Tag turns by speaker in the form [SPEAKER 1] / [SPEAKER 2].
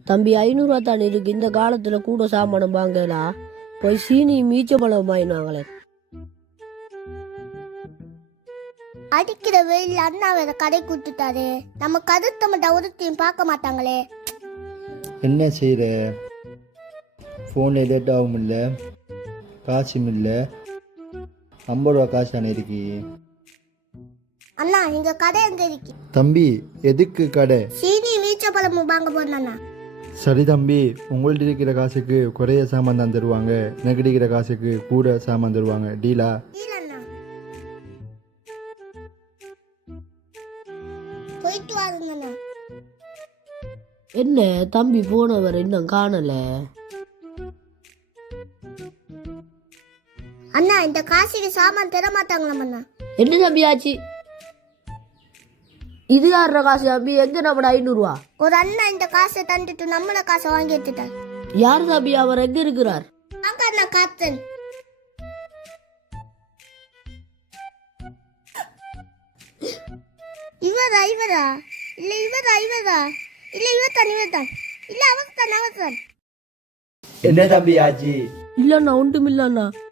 [SPEAKER 1] தம்பி 500 தான் இருக்கு. இந்த காலத்துல கூட சாமானம் வாங்கலாம். போய் சீனி மீச்ச பழம் வாங்கினாங்களே.
[SPEAKER 2] அடிக்கிற வெயில் அண்ணா வேற கடை கூட்டுட்டாரு. நம்ம கருத்தை மட்டும் ஒருத்தையும் பார்க்க மாட்டாங்களே.
[SPEAKER 3] என்ன செய்கிற? ஃபோனில் டேட்டாவும் இல்லை, காசும் இல்லை. 50 ரூபா காசு தானே இருக்கு.
[SPEAKER 2] அண்ணா எங்க கடை எங்க இருக்கு?
[SPEAKER 3] தம்பி எதுக்கு கடை?
[SPEAKER 2] சீனி மீச்ச பழமும் வாங்க போனா. சரி
[SPEAKER 3] தம்பி, உங்கள்ட்ட இருக்கிற காசுக்கு குறைய சாமான் தான் தருவாங்க, எனக்கு இருக்கிற காசுக்கு கூட சாமான் தருவாங்க. டீலா?
[SPEAKER 2] போயிட்டு வாருங்கண்ணா.
[SPEAKER 1] என்ன தம்பி போனவர் இன்னும் காணல?
[SPEAKER 2] அண்ணா இந்த காசுக்கு சாமான் தர மாட்டாங்களாம் அண்ணா.
[SPEAKER 1] என்ன தம்பி ஆச்சு? இது யார காசு தம்பி? எங்க நம்ம 500 ரூபா?
[SPEAKER 2] ஒரு அண்ணா இந்த காசை தந்துட்டு நம்மள காசை வாங்கி எடுத்துட்டார்.
[SPEAKER 1] யார் தம்பி அவர்? எங்க இருக்கிறார்?
[SPEAKER 2] அங்க அண்ணா காத்தன். இவரா இல்ல இவரா இல்ல இவர்தான் இல்ல அவர்தான்.
[SPEAKER 3] என்ன தம்பி ஆச்சு?
[SPEAKER 1] இல்லண்ணா ஒன்றும் இல்லண்ணா.